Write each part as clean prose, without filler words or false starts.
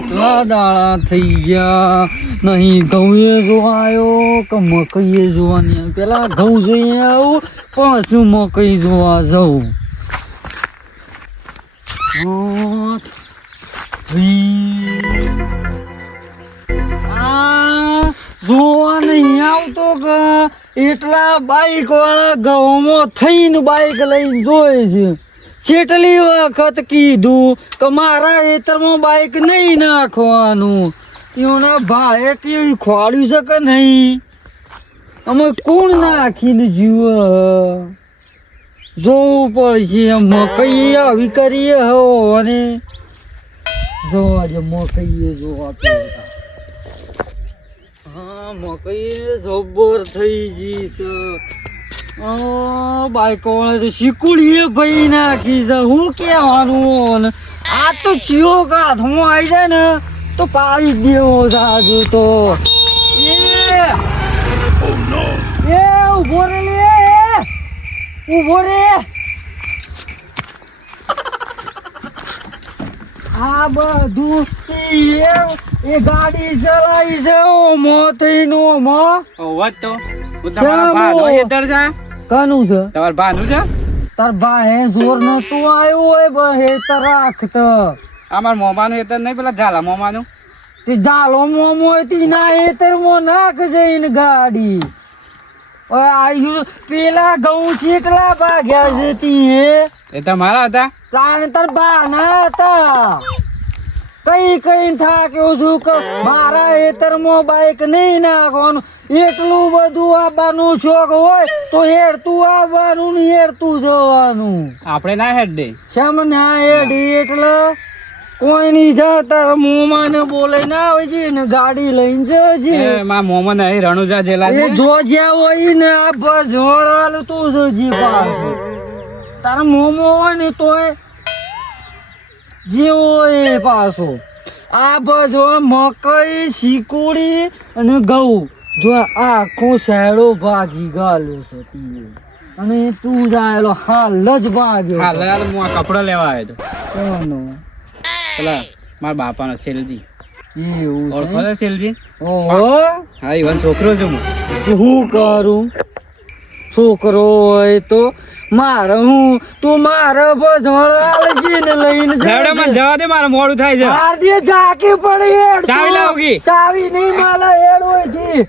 કેટલા દાડા થઈ ગયા નહીં ઘઉં જોવાયો કે મકઈ જોવાની પેલા ઘઉં જોઈ આવું પાછું મકઈ જોવા જવું જોવા નહીં આવતો કે એટલા બાઈક વાળા ગામમાં થઈને બાઈક લઈને જોયે છે કેટલી વખત કીધું કે મારા ખેતરમાં બાઈક નહીં નાખવાનું એના ભાઈએ કેવી ખોળ્યું છે કે નહીં અમે કોણ નાખીને જીવે જોવું પડશે મકઈ આવી કરીએ હો અને જોવા જે મકઈ જોવા હા મકઈ જબર થઈ ગઈ છે બાઈક વાળા તો શીકુડીએ ભાઈ નાખી છે હું કહેવાનું આ તો ચિયો હાથમાં આવી જાય ને તો પાડી દેવો સાજુ તો એ ઉભો રે લે ઉભો રે આ બધું એ ગાડી ચલાવી છે ઓમો થઈને ઓમો વાત તો તમારા ભાનો હેતર છે કાનું છે તમારા ભાનું છે તાર ભાઈ જોર નતું આવ્યું હોય હેતર રાખત અમાર મોમાનું હેતર નહીં પેલા ઝાલા મોમાનું તે જાલો મોમો હતી ના હેતર મો નાખ જઈને ગાડી આયુ પેલા ઘઉં ચેટલા ભાગ્યા જતી એ તમારા હતા તાર તાર બાના હતા કઈ થાક્યો છું કે મારા હેતરમાં બાઈક નહીં નાખવાનું એટલું બધું આવવાનું શોખ હોય તો હેડતું આવવાનું ને હેડતું જવાનું આપણે ના હેડ દે શમ ના હેડી એટલે કોઈ નહીં જતા મોમાં ને બોલે ના આવે છે ને ગાડી લઈને જજે માં મોમન અહીં રણુજા જેલા એ જો જ્યાં હોય ને આ ભજોડાલ તું જજી પાછું તારા મોમો હોય ને તોય જેવો એ પાછો આ બધો મકઈ શીકુડી અને ઘઉં જો આખો શેડો ભાગી ગાલ્યો છે અને તું જાયેલો હાલ જ ભાગ્યો હાલ હું આ કપડો લેવા આવ્યો તો કોનો પેલા મારા બાપાનો છેલજી એવું ઓળખો છો છેલજી ઓહો હા ઈવન છોકરો છું હું શું કરું છોકરો હોય તો મારે હું તું મારે ભજવાળાજીને લઈને જડે મને જવા દે મારે મોડું થાય છે આરતી ઝાકી પડી હેડ ચાવી લાવગી ચાવી નહીં માલા હેડ હોય થી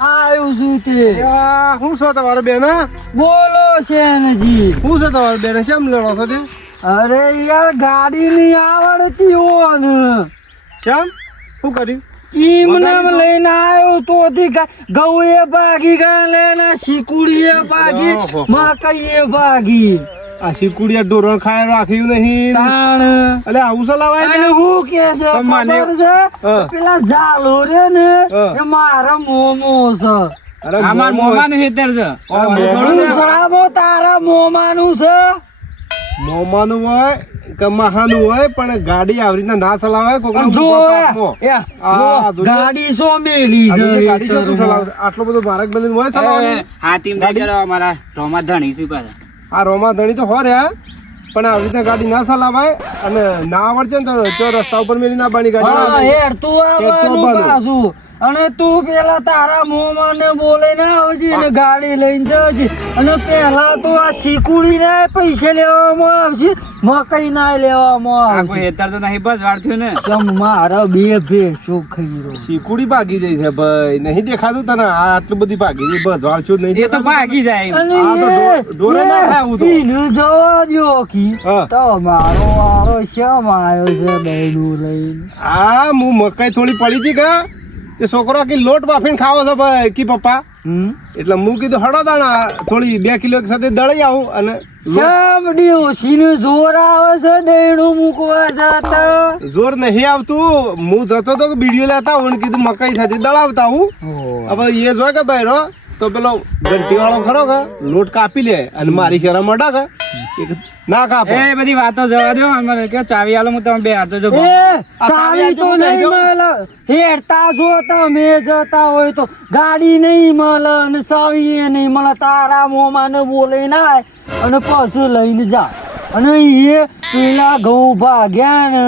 આવ્યું છું તે શું છે તમારો બેન બોલો શેનજી શું છે તમારો બેન કેમ લડો છો તે અરે યાર ગાડી નહીં આવડતી હો ને કેમ શું કર્યું ચીમનામ લઈને આવ્યો તો ઘઉં એ ભાગી ગયા લેના શીકુડી એ ભાગી મકઈ એ ભાગી આ શીકુડિયા ડોરણ ખાય રાખ્યું નહીં તાણ એટલે આવું ચલાવાય અને હું કે છે ખબર છે પેલા ઝાલો રે ને એ મારા મોમો છે અમાર મોમાનું હેતર છે ઉછળામો તારા મોમાનું છે મોમાનું હોય કે મહાનું હોય પણ ગાડી આવી રીતના ના ચલાવાય જો ગાડી સો મેલી છે આટલો બધો ભારત બની હોય ચલાવવાનું હા ટીમ અમારા રોમા ધણી છે પાછા આ રોમા ધણી તો હો રહ્યા પણ આવી રીતના ગાડી ના ચલાવાય અને ના આવડશે ને તો રસ્તા ઉપર મેલી ના બાની ગાડી હેડ તું આવવાનું પાછું અને તું પેલા તારા મોમાં ને બોલે ના આવજી ને ગાડી લઈને જજે અને પેલા તો આ શીકુડી ને પૈસા લેવામાં આવશે મકઈ ના લેવામાં આ કોઈ આવશે હેતર તો નહીં બસ વાર થયું ને ચમ મારા બે ભેંસો ખાઈ રહ્યો શીકુડી ભાગી જાય છે ભાઈ નહીં દેખાતું તને આ આટલું બધી ભાગી જાય બસ વાળશું નહીં એ તો ભાગી જાય અને આ તો ડોરે ના થાય આવું તો. ઈને જવા દ્યો કી હા. તો મારો વારો શમ આવ્યો છે બહેનું લઈને આ હું મકાઈ થોડી પડી હતી કે તે છોકરો કે લોટ બાફીને ખાવો છે ભાઈ કી પપ્પા એટલે હું કીધું હળો દાણા થોડી 2 કિલો સાથે દળી આવું અને સાંભળી ઓછીનું જોર આવે છે દેણું મૂકવા જાતા જોર નહીં આવતું હું જતો તો કે બીડીઓ લેતા હું કીધું મકાઈ સાથે દળાવતા હું હવે એ જોય કે ભાઈ રો તો પેલો ઘંટી વાળો ખરો કે લોટ કાપી લે અને મારી શરમ અડા કે ના કાપો એ બધી વાતો જવા દો અમારે કે ચાવી આલો હું તમે બે હાથો જો એ ચાવી તો નહીં મળે હેરતા જો તમે જતા હોય તો ગાડી નહીં મળે અને ચાવી એ નહીં મળે તારા મોમાં ને બોલે ના અને પછી લઈને જા અને એ પેલા ઘઉં ભાગ્યા ને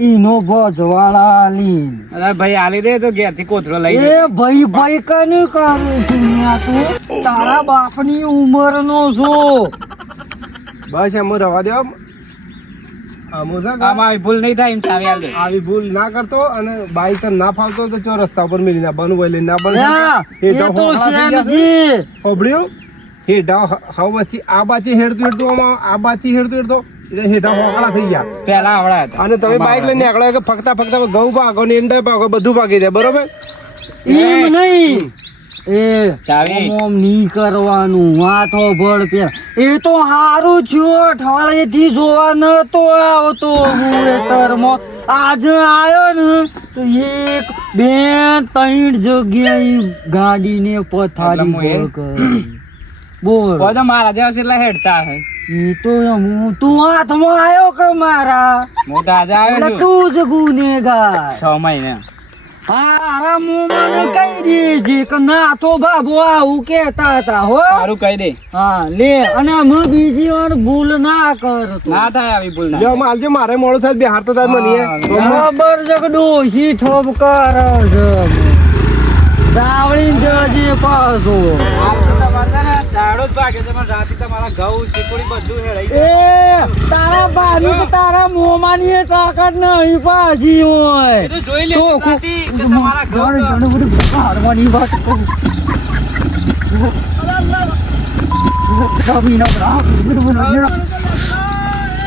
ઈનો ભજવાળા લીન અરે ભાઈ આલી દે તો ઘેરથી કોથળો લઈ એ ભાઈ ભાઈ કને કરે છે ન્યા તું તારા બાપની ઉંમરનો છો બસ એમ રવા દો આમ છે કે આમાં ભૂલ નહીં થાય એમ ચાવી આલ દે આવી ભૂલ ના કરતો અને બાઈક ના ફાવતો તો ચો રસ્તા ઉપર મિલી ના બનવું હોય લઈને ના બને યા, એ તો શ્યામજી ઓબડ્યું હેઠા હાવ વચ્ચે આ બાચી હેડતું આમાં આ બાચી હેડતું એટલે હેઠા હોકળા થઈ ગયા પેલા આવડા હતા અને તમે બાઈક લઈને નીકળો કે ફકતા ફકતા ઘઉં ભાગો ને એંડા ભાગો બધું ભાગી જાય બરોબર એમ નહીં એ ચાવી. ઓમ નહીં કરવાનું વાત હોભળ પે એ તો હારું છું અઠવાડિયેથી જોવા નતો આવતો હું ખેતરમાં આજે આવ્યો ને તો એક બે ત્રણ જગ્યાએ ગાડીને પથારી એટલે હું એ- કરી. બોલ તો મારા જેવા છે એટલે હેડતા હે ઈ તો હું તું હાથમાં આવ્યો કે મારા હું તો આજે આવ્યો એટલે છું તું જ ગુનેગાર 6 મહિને હારા મને કહી દેજે કે ના તો બાબુ આવું કેતા હતા હો સારું કહી દે હા લે અને અમે બીજી વાર ભૂલ ના કરતો ના થાય આવી ભૂલ ના લ્યો માલજો મારે મોડું થાય બિહાર તો થાય મને ખબર છે કે ડોશી ઠપકાર છે દાવડી જજે પાછો દાડો જ ભાગે છે પણ રાતે તમારા ઘઉં શીકુડી બધું હેડાઈ એ તારા બાની કે તારા મોમાની એ તાકાત નહીં પાછી હોય એ તો જોઈ લે ચોખ્ખું. રાતે કે તમારા ઘઉં ઘણું બધું હારવાની વાત કરું. કભી ના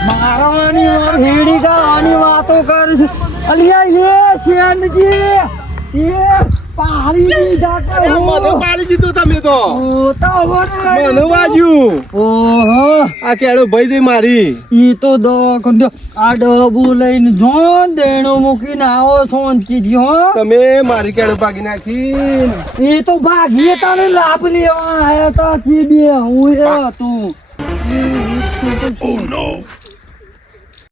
મારવાની વાર હેડી જવાની વાતો કરે છે અલિયા એ શ્યામજી એ પાડી દીધા કે બધું પાડી દીધું તમે તો ઓ તો મને વાગ્યું ઓહો આ કેળો ભાઈ દે મારી ઈ તો દો આ ડબુ લઈને જો દેણો મૂકીને આવો શાંતિથી હો તમે મારી કેળો ભાગી નાખી એ તો ભાગીએ તારે લાભ લેવા આયા તા તે બે હું એ હતો